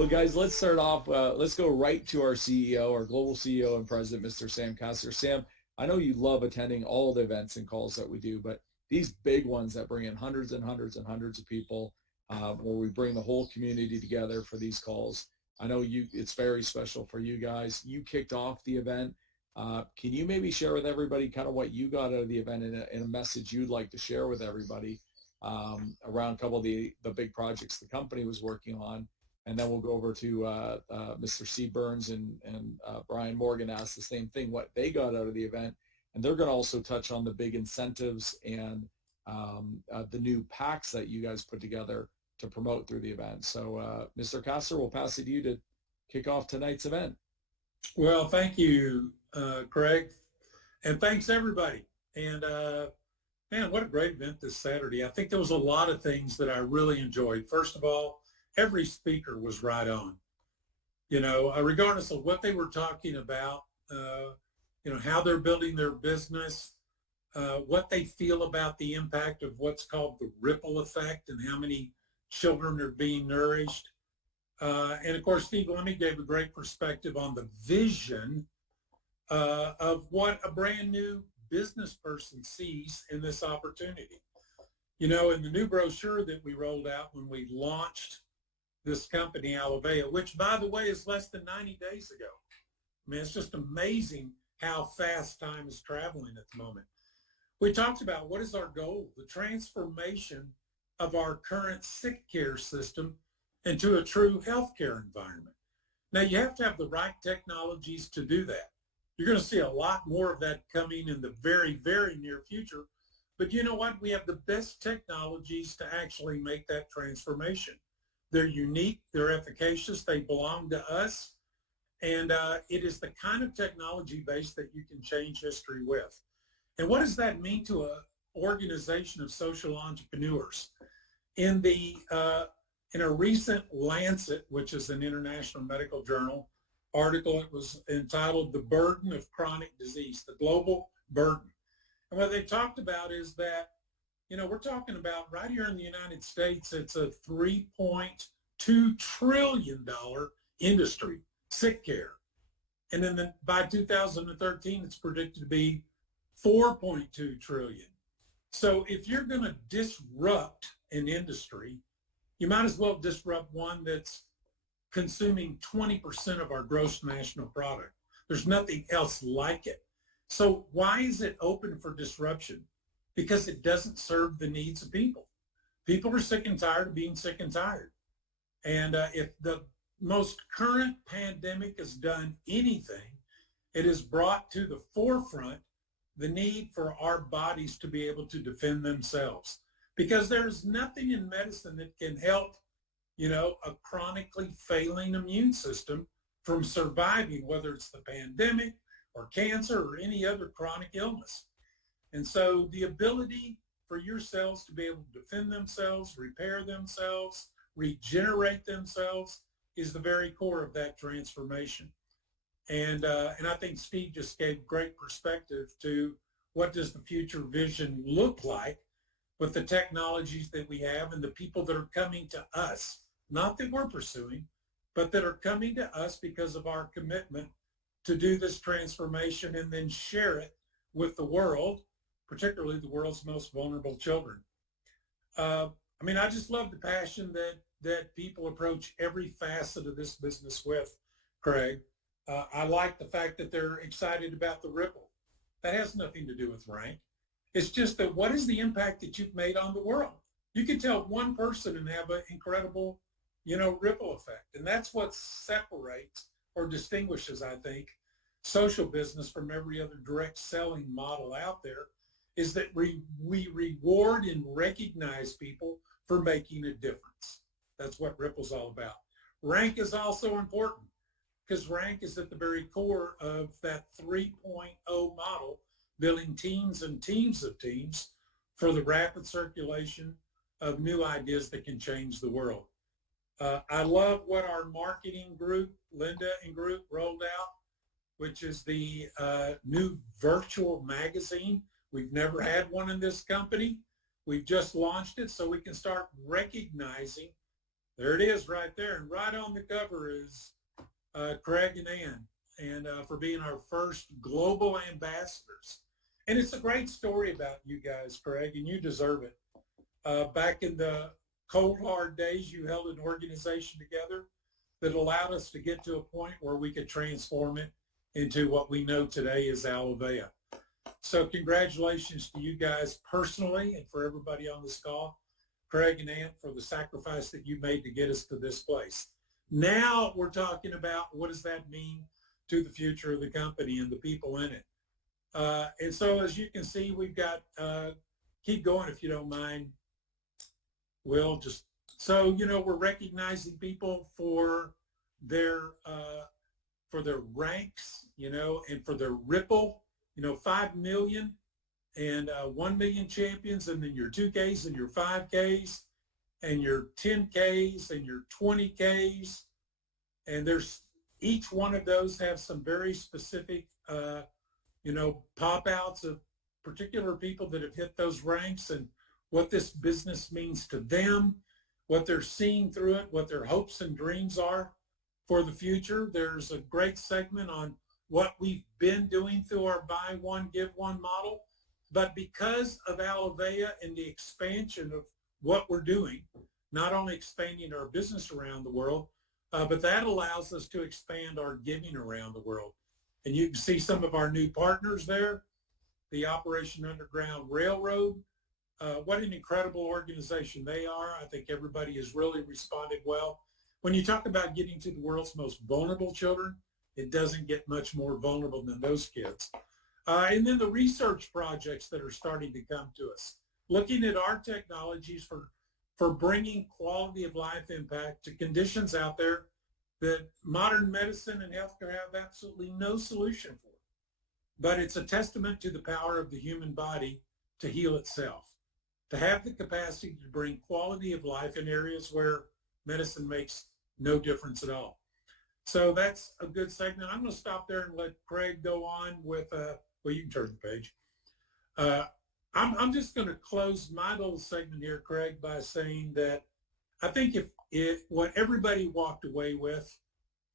Well, guys, let's start off. Let's go right to our CEO, our global CEO and president, Mr. Sam Castor. Sam, I know you love attending all the events and calls that we do, but these big ones that bring in hundreds and hundreds and hundreds of people, where we bring the whole community together for these calls. I know it's very special for you guys. You kicked off the event. Can you maybe share with everybody kind of what you got out of the event and a message you'd like to share with everybody around a couple of the big projects the company was working on? And then we'll go over to Mr. C. Burns and Brian Morgan asked the same thing, what they got out of the event. And they're going to also touch on the big incentives and the new packs that you guys put together to promote through the event. So, Mr. Castor, we'll pass it to you to kick off tonight's event. Well, thank you, Craig, and thanks everybody. And man, what a great event this Saturday. I think there was a lot of things that I really enjoyed. First of all, every speaker was right on. You know, regardless of what they were talking about, you know, how they're building their business, what they feel about the impact of what's called the ripple effect and how many children are being nourished. And of course, Steve Lemmy gave a great perspective on the vision of what a brand new business person sees in this opportunity. You know, in the new brochure that we rolled out when we launched this company, Alivea, which by the way is less than 90 days ago. I mean, it's just amazing how fast time is traveling at the moment. We talked about what is our goal, the transformation of our current sick care system into a true healthcare environment. Now, you have to have the right technologies to do that. You're going to see a lot more of that coming in the very, very near future. But you know what? We have the best technologies to actually make that transformation. They're unique, they're efficacious, they belong to us, and it is the kind of technology base that you can change history with. And what does that mean to an organization of social entrepreneurs? In a recent Lancet, which is an international medical journal, article, it was entitled The Burden of Chronic Disease, the Global Burden. And what they talked about is that, you know, we're talking about right here in the United States, it's a $3.2 trillion industry, sick care. And then by 2013, it's predicted to be 4.2 trillion. So if you're going to disrupt an industry, you might as well disrupt one that's consuming 20% of our gross national product. There's nothing else like it. So why is it open for disruption? Because it doesn't serve the needs of people. People are sick and tired of being sick and tired. And if the most current pandemic has done anything, it has brought to the forefront the need for our bodies to be able to defend themselves. Because there's nothing in medicine that can help, you know, a chronically failing immune system from surviving, whether it's the pandemic or cancer or any other chronic illness. And so the ability for your cells to be able to defend themselves, repair themselves, regenerate themselves is the very core of that transformation. And I think Steve just gave great perspective to what does the future vision look like with the technologies that we have and the people that are coming to us, not that we're pursuing, but that are coming to us because of our commitment to do this transformation and then share it with the world, particularly the world's most vulnerable children. I mean, I just love the passion that people approach every facet of this business with, Craig. I like the fact that they're excited about the ripple. That has nothing to do with rank. It's just that what is the impact that you've made on the world? You can tell one person and have an incredible, you know, ripple effect. And that's what separates or distinguishes, I think, social business from every other direct selling model out there, is that we reward and recognize people for making a difference. That's what Ripple's all about. Rank is also important because rank is at the very core of that 3.0 model, building teams and teams of teams for the rapid circulation of new ideas that can change the world. I love what our marketing group, Linda and group, rolled out, which is the new virtual magazine. We've never had one in this company. We've just launched it so we can start recognizing There it is right there. And right on the cover is Craig and Ann, and for being our first global ambassadors. And it's a great story about you guys, Craig, and you deserve it. Back in the cold, hard days, you held an organization together that allowed us to get to a point where we could transform it into what we know today as Alavea. So congratulations to you guys personally and for everybody on this call, Craig and Ann, for the sacrifice that you made to get us to this place. Now we're talking about what does that mean to the future of the company and the people in it. And so as you can see, we've got, keep going if you don't mind, Will. Just so, you know, we're recognizing people for their ranks, you know, and for their ripple, you know, 5 million and 1 million champions, and then your 2Ks and your 5Ks and your 10Ks and your 20Ks. And there's each one of those have some very specific, you know, pop outs of particular people that have hit those ranks and what this business means to them, what they're seeing through it, what their hopes and dreams are for the future. There's a great segment on what we've been doing through our buy one, give one model. But because of Alavea and the expansion of what we're doing, not only expanding our business around the world, but that allows us to expand our giving around the world. And you can see some of our new partners there, the Operation Underground Railroad. What an incredible organization they are. I think everybody has really responded well. When you talk about getting to the world's most vulnerable children, it doesn't get much more vulnerable than those kids. And then the research projects that are starting to come to us, looking at our technologies for bringing quality of life impact to conditions out there that modern medicine and healthcare have absolutely no solution for. But it's a testament to the power of the human body to heal itself, to have the capacity to bring quality of life in areas where medicine makes no difference at all. So that's a good segment. I'm going to stop there and let Craig go on with, well, you can turn the page. I'm just going to close my little segment here, Craig, by saying that I think if what everybody walked away with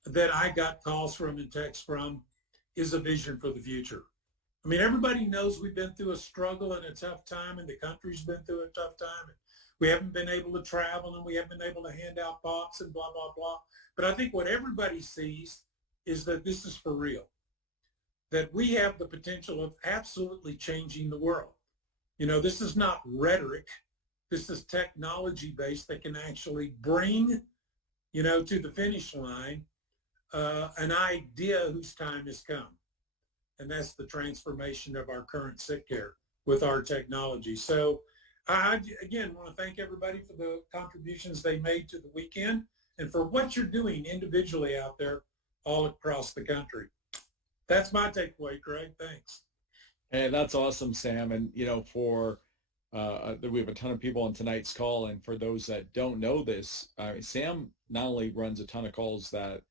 that I got calls from and texts from is a vision for the future. I mean, everybody knows we've been through a struggle and a tough time, and the country's been through a tough time. And we haven't been able to travel, and we haven't been able to hand out pops and blah, blah, blah. But I think what everybody sees is that this is for real, that we have the potential of absolutely changing the world. You know, this is not rhetoric. This is technology-based that can actually bring, you know, to the finish line an idea whose time has come. And that's the transformation of our current sick care with our technology. So I, again, want to thank everybody for the contributions they made to the weekend and for what you're doing individually out there all across the country. That's my takeaway, Craig. Thanks. Hey, that's awesome, Sam. And, you know, we have a ton of people on tonight's call. And for those that don't know this, Sam not only runs a ton of calls that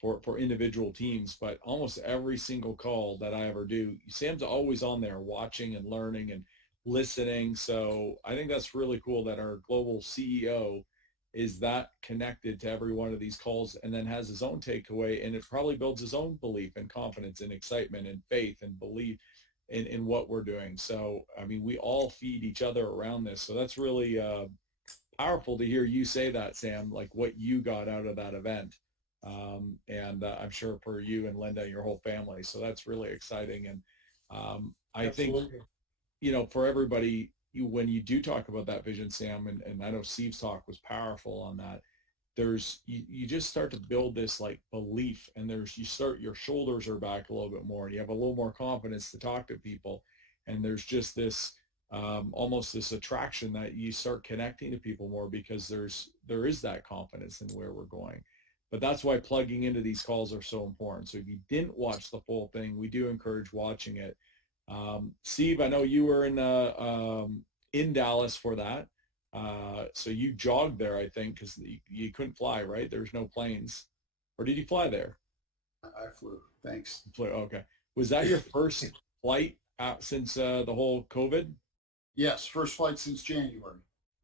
for individual teams, but almost every single call that I ever do, Sam's always on there watching and learning and listening. So I think that's really cool that our global CEO is that connected to every one of these calls and then has his own takeaway, and it probably builds his own belief and confidence and excitement and faith and belief in what we're doing. So, I mean, we all feed each other around this. So that's really powerful to hear you say that, Sam, like what you got out of that event. And I'm sure for you and Linda and your whole family. So that's really exciting. And I Absolutely. think, you know, for everybody, when you do talk about that vision, Sam, and I know Steve's talk was powerful on that, you just start to build this like belief, and your shoulders are back a little bit more, and you have a little more confidence to talk to people. And there's just this almost this attraction that you start connecting to people more because there is that confidence in where we're going. But that's why plugging into these calls are so important. So if you didn't watch the full thing, we do encourage watching it. Steve, I know you were in Dallas for that. So you jogged there, I think, because you couldn't fly, right? There's no planes. Or did you fly there? I flew. Thanks. You flew, okay. Was that your first flight out since the whole COVID? Yes, first flight since January.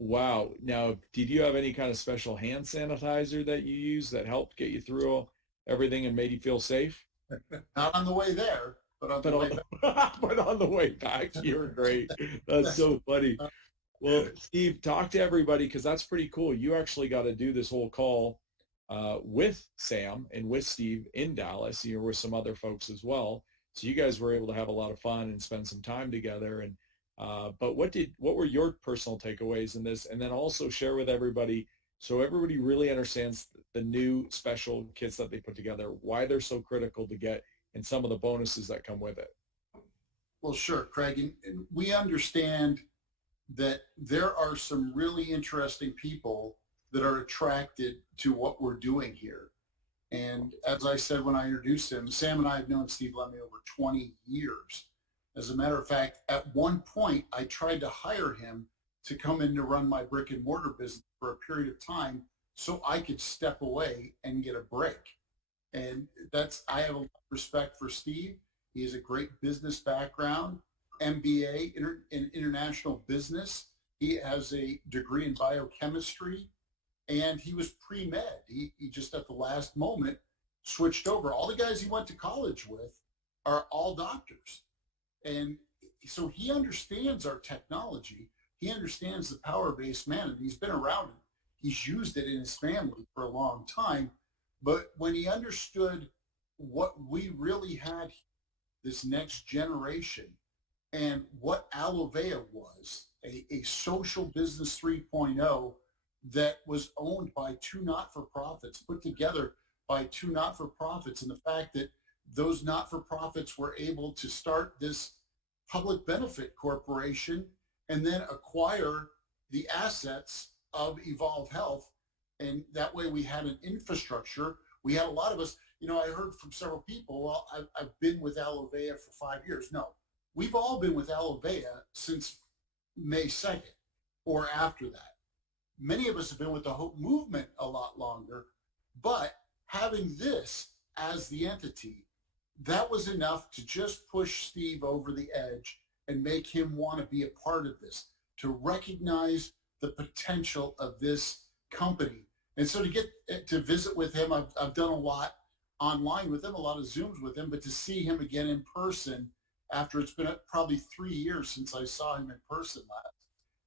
Wow. Now, did you have any kind of special hand sanitizer that you used that helped get you through everything and made you feel safe? Not on the way there, but on the But way on, back. but on the way back, you were great. That's so funny. Well, Steve, talk to everybody because that's pretty cool. You actually got to do this whole call with Sam and with Steve in Dallas. You're with some other folks as well. So you guys were able to have a lot of fun and spend some time together. And but what were your personal takeaways in this? And then also share with everybody so everybody really understands the new special kits that they put together, why they're so critical to get, and some of the bonuses that come with it. Well, sure, Craig. And we understand that there are some really interesting people that are attracted to what we're doing here. And as I said when I introduced him, Sam and I have known Steve Lemmy over 20 years. As a matter of fact, at one point, I tried to hire him to come in to run my brick and mortar business for a period of time so I could step away and get a break. And I have a lot of respect for Steve. He has a great business background, MBA in international business. He has a degree in biochemistry, and he was pre-med. He just at the last moment switched over. All the guys he went to college with are all doctors. And so he understands our technology. He understands the power-based man, he's been around it. He's used it in his family for a long time. But when he understood what we really had, this next generation, and what Alovea was, a social business 3.0 that was owned by two not-for-profits, put together by two not-for-profits, and the fact that those not-for-profits were able to start this public benefit corporation and then acquire the assets of Evolve Health. And that way we had an infrastructure. We had a lot of us, I heard from several people, well, I've been with Alovea for 5 years. No, we've all been with Alovea since May 2nd or after that. Many of us have been with the Hope Movement a lot longer, but having this as the entity, that was enough to just push Steve over the edge and make him want to be a part of this, to recognize the potential of this company. And so to get to visit with him, I've done a lot online with him, a lot of Zooms with him, but to see him again in person after it's been probably 3 years since I saw him in person last,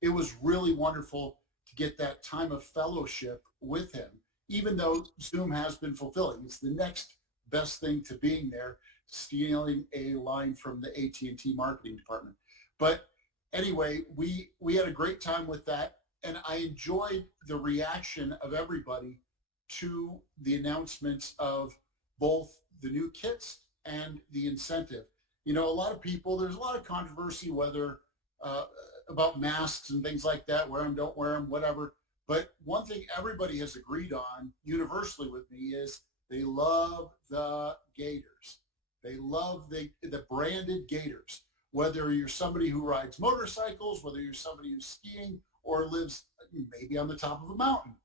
it was really wonderful to get that time of fellowship with him, even though Zoom has been fulfilling. It's the next best thing to being there, stealing a line from the AT&T marketing department. But anyway, we had a great time with that. And I enjoyed the reaction of everybody to the announcements of both the new kits and the incentive. A lot of people, there's a lot of controversy whether about masks and things like that, wear them, don't wear them, whatever. But one thing everybody has agreed on universally with me is they love the gaiters. They love the branded gaiters. Whether you're somebody who rides motorcycles, whether you're somebody who's skiing or lives maybe on the top of a mountain,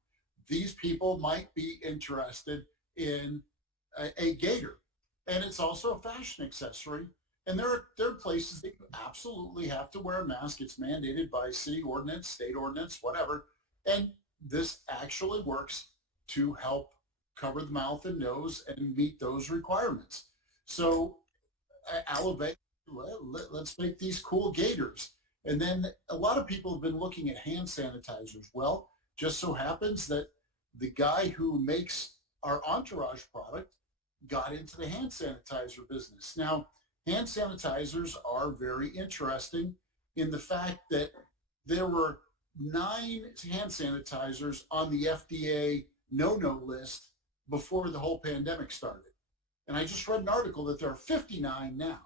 these people might be interested in a gaiter. And it's also a fashion accessory. And there are places that you absolutely have to wear a mask. It's mandated by city ordinance, state ordinance, whatever. And this actually works to help cover the mouth and nose and meet those requirements. So Alovea, let's make these cool gaiters. And then a lot of people have been looking at hand sanitizers. Well, just so happens that the guy who makes our Entourage product got into the hand sanitizer business. Now, hand sanitizers are very interesting in the fact that there were 9 hand sanitizers on the FDA no-no list before the whole pandemic started. And I just read an article that there are 59 now.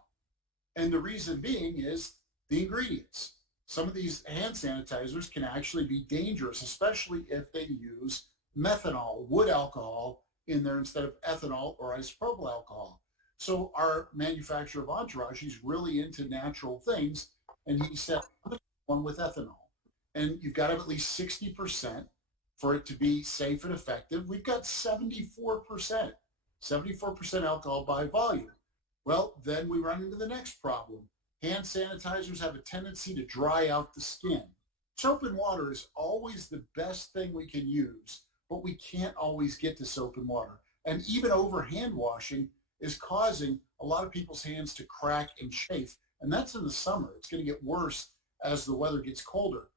And the reason being is the ingredients. Some of these hand sanitizers can actually be dangerous, especially if they use methanol, wood alcohol in there instead of ethanol or isopropyl alcohol. So our manufacturer of Entourage, he's really into natural things, and he said, one with ethanol. And you've got to have at least 60% for it to be safe and effective. We've got 74% alcohol by volume. Well, then we run into the next problem. Hand sanitizers have a tendency to dry out the skin. soap and water is always the best thing we can use, but we can't always get to soap and water. And even over hand washing is causing a lot of people's hands to crack and chafe. And that's in the summer. It's going to get worse as the weather gets colder.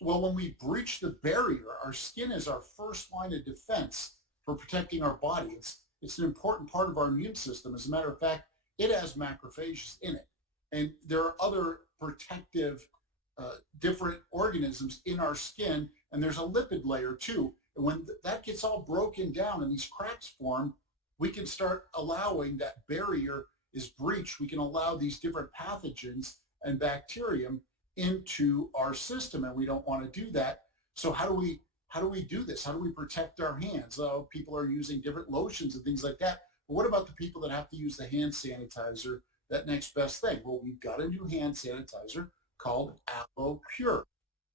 Well, when we breach the barrier, our skin is our first line of defense for protecting our body. It's an important part of our immune system. As a matter of fact, it has macrophages in it. And there are other protective different organisms in our skin, and there's a lipid layer too. And when that gets all broken down and these cracks form, we can start allowing that barrier is breached. We can allow these different pathogens and bacterium into our system, and we don't want to do that. So how do we do this? How do we protect our hands? People are using different lotions and things like that. But what about the people that have to use the hand sanitizer, that next best thing? Well, we've got a new hand sanitizer called Aloe Pure.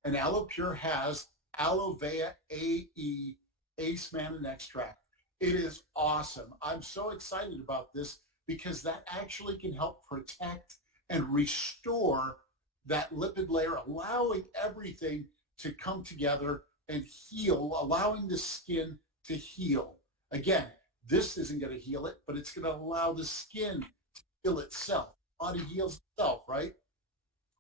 And Aloe Pure has aloe vera AE, ace mannan extract. It is awesome. I'm so excited about this because that actually can help protect and restore that lipid layer, allowing everything to come together and heal, allowing the skin to heal. Again, this isn't going to heal it, but it's going to allow the skin to heal itself. The body heals itself, right?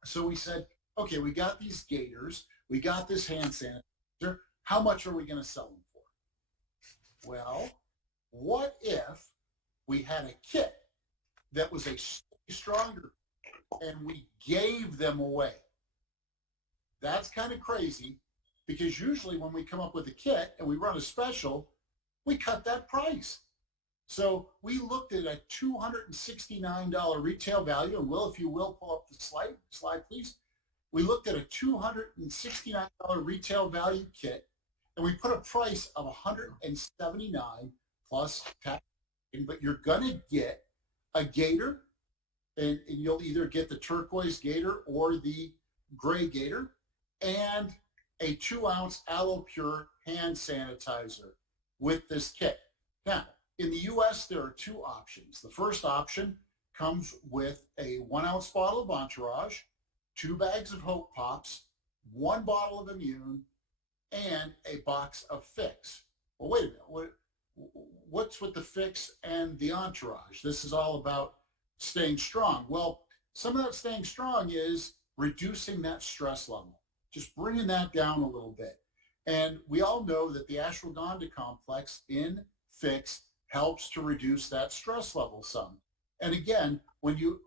So we said, okay, we got these gaiters, we got this hand sanitizer. How much are we going to sell them for? Well, what if we had a kit that was a stronger and we gave them away? That's kind of crazy because usually when we come up with a kit and we run a special, we cut that price. So we looked at a $269 retail value, and Will, if you will, pull up the slide please. We looked at a $269 retail value kit, and we put a price of $179 plus tax. But you're gonna get a gator, and you'll either get the turquoise gator or the gray gator, and a 2-ounce Aloe Pure hand sanitizer with this kit. Now, in the U.S., there are two options. The first option comes with a 1-ounce bottle of Entourage, 2 bags of Hope Pops, 1 bottle of Immune, and a box of Fix. Well, wait a minute. What's with the Fix and the Entourage? This is all about staying strong. Well, some of that staying strong is reducing that stress level, just bringing that down a little bit. And we all know that the ashwagandha complex in Fix helps to reduce that stress level some. And again, when you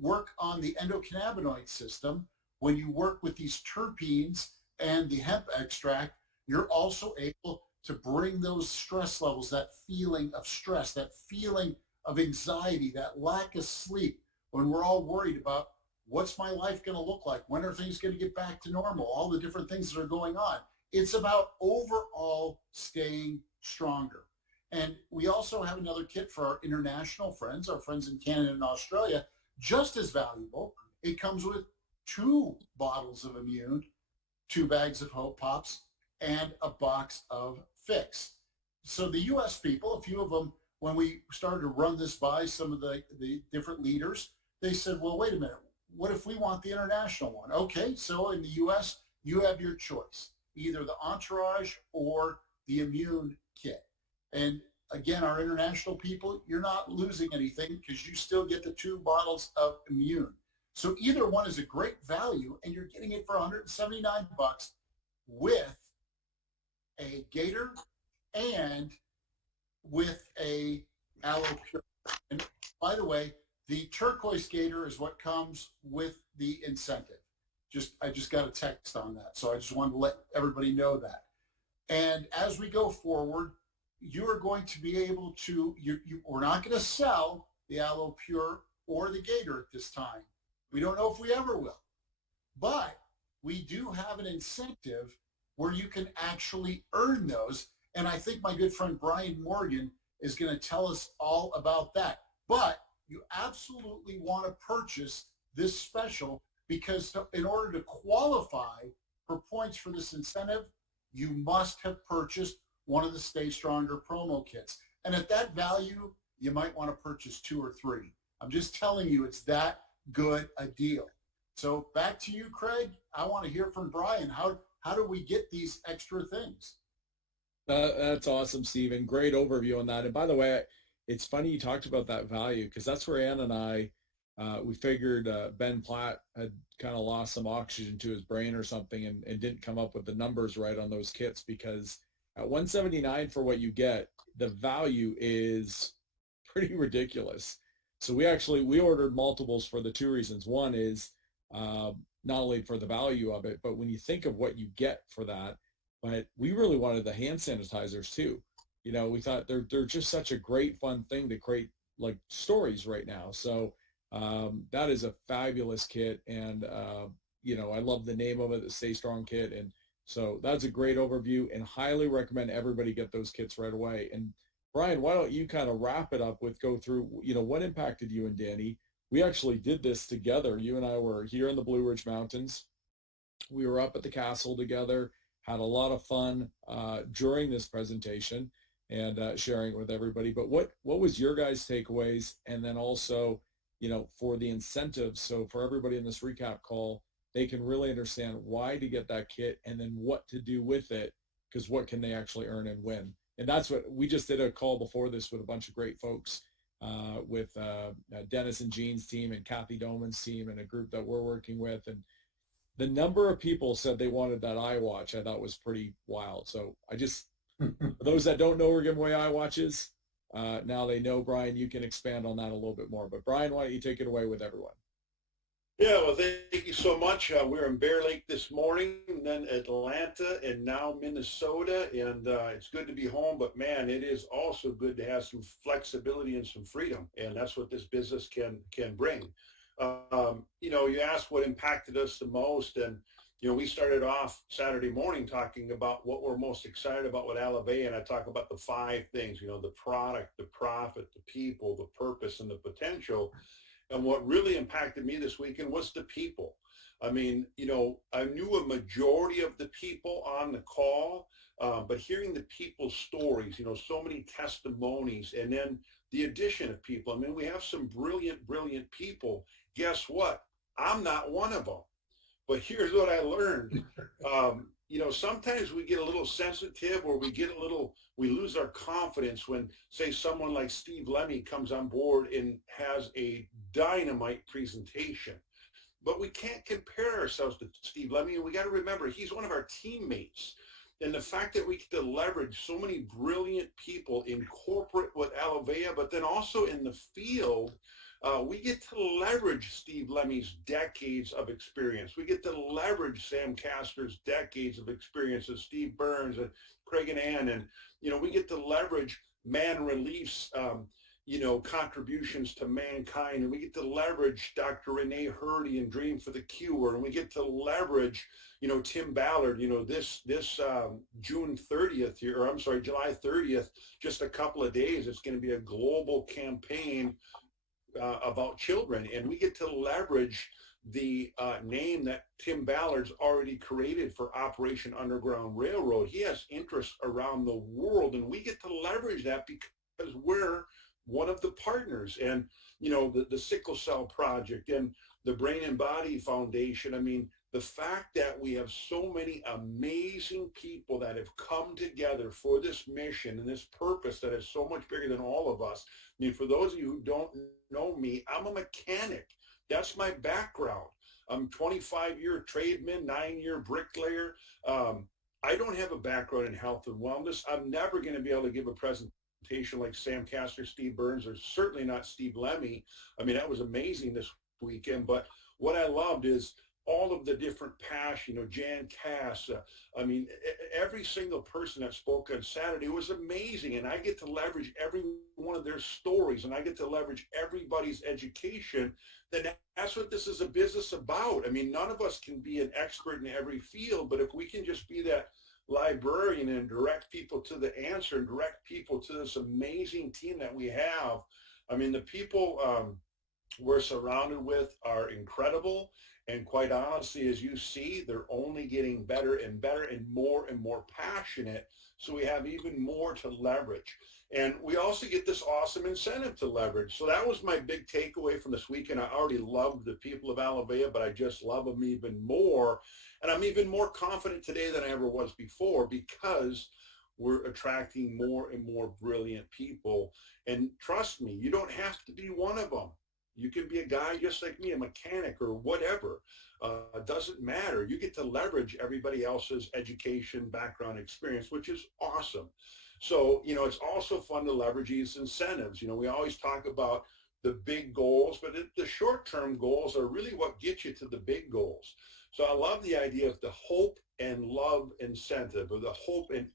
work on the endocannabinoid system, when you work with these terpenes and the hemp extract, you're also able to bring those stress levels, that feeling of stress, that feeling of anxiety, that lack of sleep, when we're all worried about what's my life going to look like? When are things going to get back to normal? All the different things that are going on. It's about overall staying stronger. And we also have another kit for our international friends, our friends in Canada and Australia, just as valuable. It comes with 2 bottles of Immune, 2 bags of Hope Pops, and a box of Fix. So the U.S. people, a few of them, when we started to run this by some of the different leaders, they said, well, wait a minute, what if we want the international one? Okay, so in the U.S., you have your choice, either the Entourage or the Immune kit. And again, our international people, you're not losing anything because you still get the 2 bottles of Immune. So either one is a great value, and you're getting it for $179 with a gator and with a Aloe Pure. And by the way, the turquoise gator is what comes with the incentive. I just got a text on that, so I just wanted to let everybody know that. And as we go forward, you are going to be able to, we're not going to sell the Aloe Pure or the gator at this time. We don't know if we ever will. But we do have an incentive where you can actually earn those. And I think my good friend Brian Morgan is going to tell us all about that. But you absolutely want to purchase this special because in order to qualify for points for this incentive, you must have purchased one of the Stay Stronger promo kits. And at that value, you might want to purchase 2 or 3. I'm just telling you, it's that good a deal. So back to you, Craig. I want to hear from Brian. How do we get these extra things? That's awesome, Stephen. Great overview on that. And by the way, it's funny you talked about that value because that's where Ann and I, we figured Ben Platt had kind of lost some oxygen to his brain or something and didn't come up with the numbers right on those kits because at 179 for what you get, the value is pretty ridiculous. So we ordered multiples for the two reasons. One is not only for the value of it, but when you think of what you get for that, but we really wanted the hand sanitizers too. You know, we thought they're just such a great fun thing to create like stories right now. So that is a fabulous kit, and you know, I love the name of it, the Stay Strong Kit, and so that's a great overview, and highly recommend everybody get those kits right away. And Brian, why don't you kind of wrap it up with go through, you know, what impacted you and Danny? We actually did this together. You and I were here in the Blue Ridge Mountains. We were up at the castle together, had a lot of fun during this presentation and sharing it with everybody. But what was your guys' takeaways? And then also, you know, for the incentives, so for everybody in this recap call, they can really understand why to get that kit and then what to do with it, because what can they actually earn and win? And that's what we just did a call before this with a bunch of great folks with Dennis and Jean's team and Kathy Doman's team and a group that we're working with. And the number of people said they wanted that iWatch, I thought was pretty wild. So I just, for those that don't know, we're giving away iWatches. Now they know. Brian, you can expand on that a little bit more. But Brian, why don't you take it away with everyone? Yeah, well, thank you so much. We're in Bear Lake this morning, and then Atlanta, and now Minnesota, and it's good to be home. But man, it is also good to have some flexibility and some freedom, and that's what this business can bring. You know, you asked what impacted us the most, and you know, we started off Saturday morning talking about what we're most excited about with Alivea, and I talk about the 5 things. You know, the product, the profit, the people, the purpose, and the potential. And what really impacted me this weekend was the people. I mean, you know, I knew a majority of the people on the call, but hearing the people's stories, you know, so many testimonies, and then the addition of people. I mean, we have some brilliant, brilliant people. Guess what? I'm not one of them. But here's what I learned. You know, sometimes we get a little sensitive or we lose our confidence when, say, someone like Steve Lemmy comes on board and has a dynamite presentation. But we can't compare ourselves to Steve Lemmy, and we got to remember he's one of our teammates. And the fact that we get to leverage so many brilliant people in corporate with Alivea, but then also in the field, we get to leverage Steve Lemmy's decades of experience. We get to leverage Sam Castor's decades of experience, and Steve Burns and Craig and Ann, and you know, we get to leverage Man Relief's you know, contributions to mankind, and we get to leverage Dr. Renee Hurdy and Dream for the Cure, and we get to leverage, you know, Tim Ballard. You know, this June 30th here, or I'm sorry, July 30th, just a couple of days, it's going to be a global campaign about children, and we get to leverage the name that Tim Ballard's already created for Operation Underground Railroad. He has interest around the world, and we get to leverage that because we're one of the partners. And you know, the Sickle Cell Project and the Brain and Body Foundation. I mean, the fact that we have so many amazing people that have come together for this mission and this purpose that is so much bigger than all of us. I mean, for those of you who don't know me, I'm a mechanic. That's my background. I'm 25-year tradesman, 9-year bricklayer. I don't have a background in health and wellness. I'm never going to be able to give a presentation like Sam Castor, Steve Burns, or certainly not Steve Lemmy. I mean, that was amazing this weekend. But what I loved is all of the different passion, you know, Jan Cass. I mean, every single person that spoke on Saturday was amazing. And I get to leverage every one of their stories, and I get to leverage everybody's education. Then that's what this is a business about. I mean, none of us can be an expert in every field, but if we can just be that librarian and direct people to the answer and direct people to this amazing team that we have. I mean, the people we're surrounded with are incredible. And quite honestly, as you see, they're only getting better and better and more passionate. So we have even more to leverage. And we also get this awesome incentive to leverage. So that was my big takeaway from this weekend. I already loved the people of Alavea, but I just love them even more. And I'm even more confident today than I ever was before because we're attracting more and more brilliant people. And trust me, you don't have to be one of them. You can be a guy just like me, a mechanic or whatever. It doesn't matter. You get to leverage everybody else's education, background, experience, which is awesome. So, it's also fun to leverage these incentives. We always talk about the big goals, but the short-term goals are really what get you to the big goals. So I love the idea of the hope and love incentive, or the hope and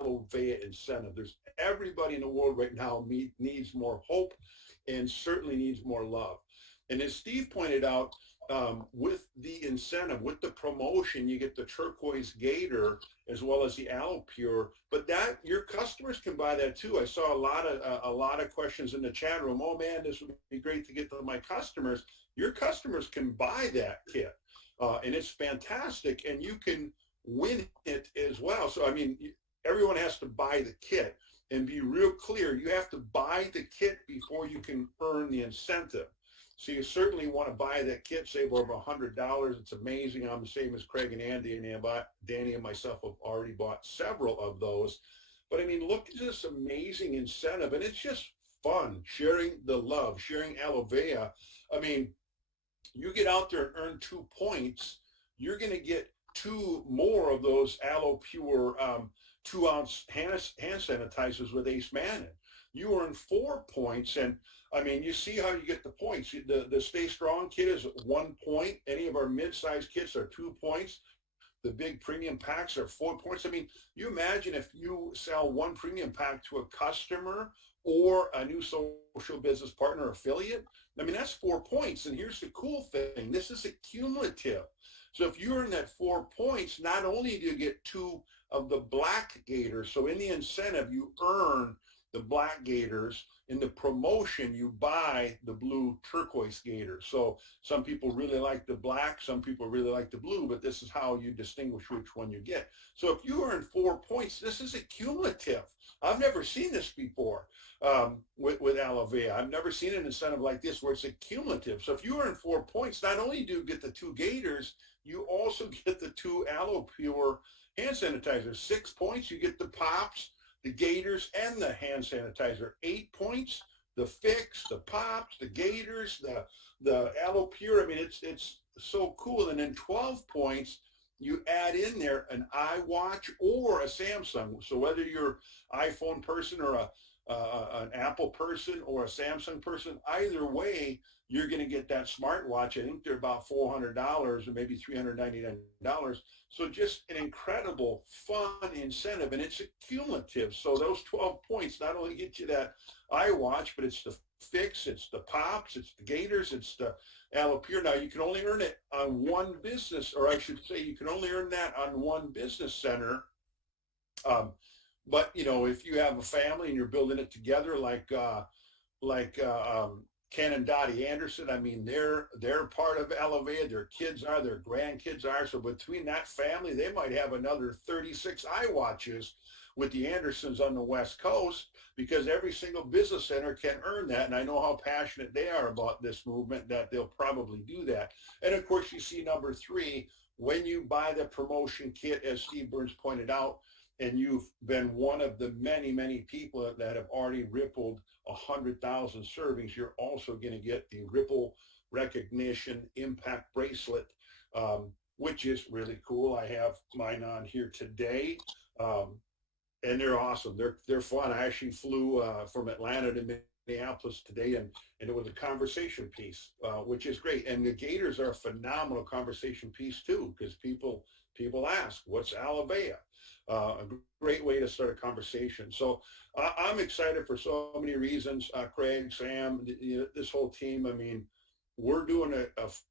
Alavea incentive. There's everybody in the world right now needs more hope and certainly needs more love. And as Steve pointed out, with the incentive, with the promotion, you get the turquoise gator as well as the AloPure, but that your customers can buy that too. I saw a lot of questions in the chat room. Oh man, this would be great to get to my customers. Your customers can buy that kit, and it's fantastic, and you can win it as well. So everyone has to buy the kit. And be real clear, you have to buy the kit before you can earn the incentive. So you certainly want to buy that kit, save over $100. It's amazing. I'm the same as Craig and Andy, and Danny and myself have already bought several of those. But look at this amazing incentive, and it's just fun, sharing the love, sharing Alavea. You get out there and earn 2 points, you're going to get 2 more of those AloPure 2-ounce hand sanitizers with Ace Mannin. You earn 4 points, and you see how you get the points. The Stay Strong kit is 1 point. Any of our mid-sized kits are 2 points. The big premium packs are 4 points. You imagine if you sell 1 premium pack to a customer or a new social business partner affiliate, that's 4 points. And here's the cool thing. This is a cumulative. So if you earn that 4 points, not only do you get 2 of the black gators, so in the incentive, you earn the black gators. In the promotion, you buy the blue turquoise gators. So some people really like the black, some people really like the blue, but this is how you distinguish which one you get. So if you earn 4 points, this is a cumulative. I've never seen this before with Alavea. I've never seen an incentive like this where it's a cumulative. So if you earn 4 points, not only do you get the 2 gators, you also get the 2 AloPure hand sanitizers. 6 points, you get the pops, the gators, and the hand sanitizer. 8 points, the fix, the pops, the gators, the AloPure. It's so cool. And then 12 points, you add in there an iWatch or a Samsung. So whether you're iPhone person or an Apple person or a Samsung person, either way, you're going to get that smartwatch. I think they're about $400 or maybe $399. So just an incredible fun incentive, and it's a cumulative. So those 12 points not only get you that iWatch, but it's the fix, it's the pops, it's the gators, it's the AloPure. Now you can only earn it on one business, or I should say you can only earn that on one business center. But if you have a family and you're building it together, like Ken and Dottie Anderson, they're part of Alavea. Their kids are, their grandkids are. So between that family, they might have another 36 iWatches with the Andersons on the West Coast, because every single business center can earn that. And I know how passionate they are about this movement, that they'll probably do that. And of course, you see number 3, when you buy the promotion kit, as Steve Burns pointed out, and you've been one of the many, many people that have already rippled 100,000 servings, you're also going to get the Ripple Recognition Impact Bracelet, which is really cool. I have mine on here today, and they're awesome. They're fun. I actually flew from Atlanta to Minneapolis today, and it was a conversation piece, which is great. And the gators are a phenomenal conversation piece too, because people ask, what's Alavea? A great way to start a conversation. So I'm excited for so many reasons. Craig, Sam, this whole team. We're doing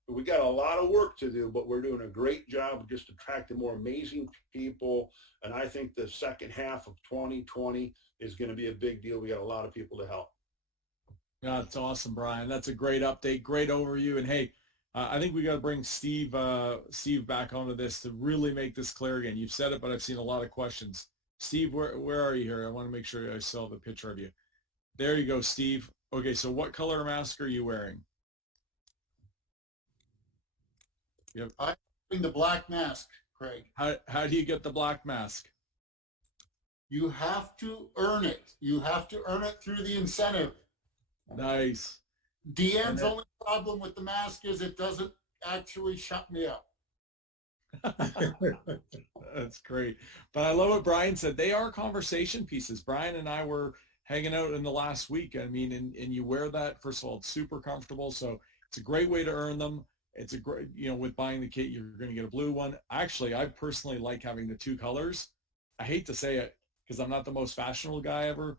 we got a lot of work to do, but we're doing a great job of just attracting more amazing people. And I think the second half of 2020 is going to be a big deal. We got a lot of people to help. Yeah, that's awesome, Brian. That's a great update, great overview. And hey, I think we got to bring Steve back onto this to really make this clear again. You've said it, but I've seen a lot of questions. Steve, where are you here? I want to make sure I saw the picture of you. There you go, Steve. Okay, so what color mask are you wearing? I'm wearing the black mask, Craig. How do you get the black mask? You have to earn it. You have to earn it through the incentive. Nice. Deanne's only problem with the mask is it doesn't actually shut me up. That's great. But I love what Brian said. They are conversation pieces. Brian and I were hanging out in the last week. I mean, and you wear that, first of all, it's super comfortable. So it's a great way to earn them. It's a great, with buying the kit, you're going to get a blue one. Actually, I personally like having the two colors. I hate to say it because I'm not the most fashionable guy ever,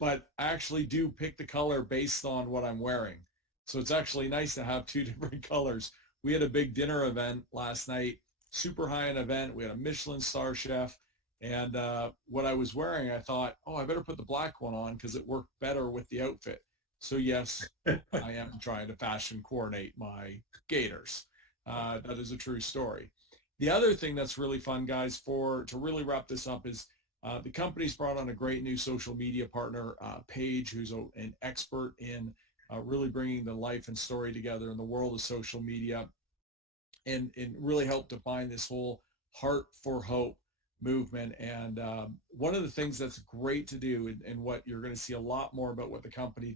but I actually do pick the color based on what I'm wearing. So it's actually nice to have two different colors. We had a big dinner event last night, super high-end event. We had a Michelin star chef. And what I was wearing, I thought, oh, I better put the black one on because it worked better with the outfit. So yes, I am trying to fashion coordinate my gaiters. That is a true story. The other thing that's really fun, guys, to really wrap this up is the company's brought on a great new social media partner, Paige, who's an expert in really bringing the life and story together in the world of social media and really helped define this whole Heart for Hope movement. And one of the things that's great to do and what you're going to see a lot more about what the company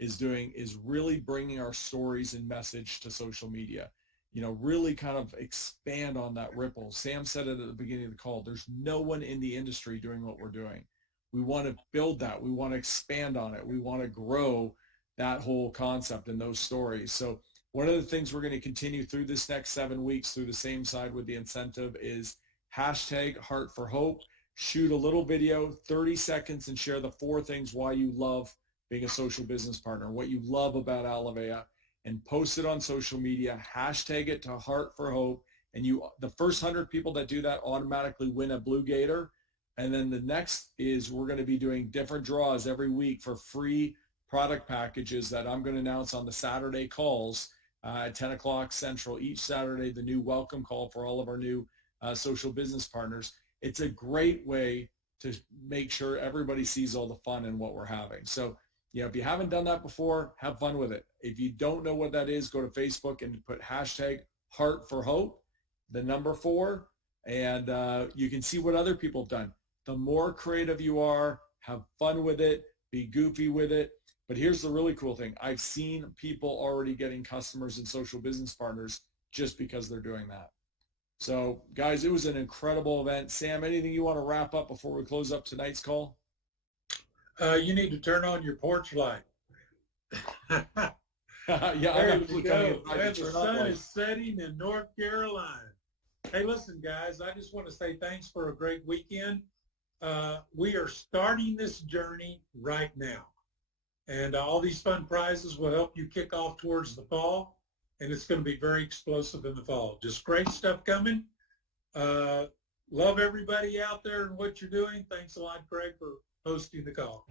is really bringing our stories and message to social media, really kind of expand on that ripple. Sam said it at the beginning of the call, there's no one in the industry doing what we're doing. We want to build that. We want to expand on it. We want to grow that whole concept and those stories. So one of the things we're going to continue through this next 7 weeks through the same side with the incentive is hashtag Heart for Hope. Shoot a little video, 30 seconds, and share the 4 things why you love being a social business partner, what you love about Alivea, and post it on social media, hashtag it to Heart for Hope. And the first 100 people that do that automatically win a Blue Gator. And then the next is we're going to be doing different draws every week for free product packages that I'm going to announce on the Saturday calls at 10 o'clock Central each Saturday, the new welcome call for all of our new social business partners. It's a great way to make sure everybody sees all the fun in what we're having. So, if you haven't done that before, have fun with it. If you don't know what that is, go to Facebook and put hashtag Heart for Hope, the number 4, and you can see what other people have done. The more creative you are, have fun with it, be goofy with it. But here's the really cool thing. I've seen people already getting customers and social business partners just because they're doing that. So, guys, it was an incredible event. Sam, anything you want to wrap up before we close up tonight's call? You need to turn on your porch light. Yeah, There you go. And the sun is setting in North Carolina. Hey, listen, guys, I just want to say thanks for a great weekend. We are starting this journey right now. And all these fun prizes will help you kick off towards the fall. And it's going to be very explosive in the fall. Just great stuff coming. Love everybody out there and what you're doing. Thanks a lot, Craig, for hosting the call.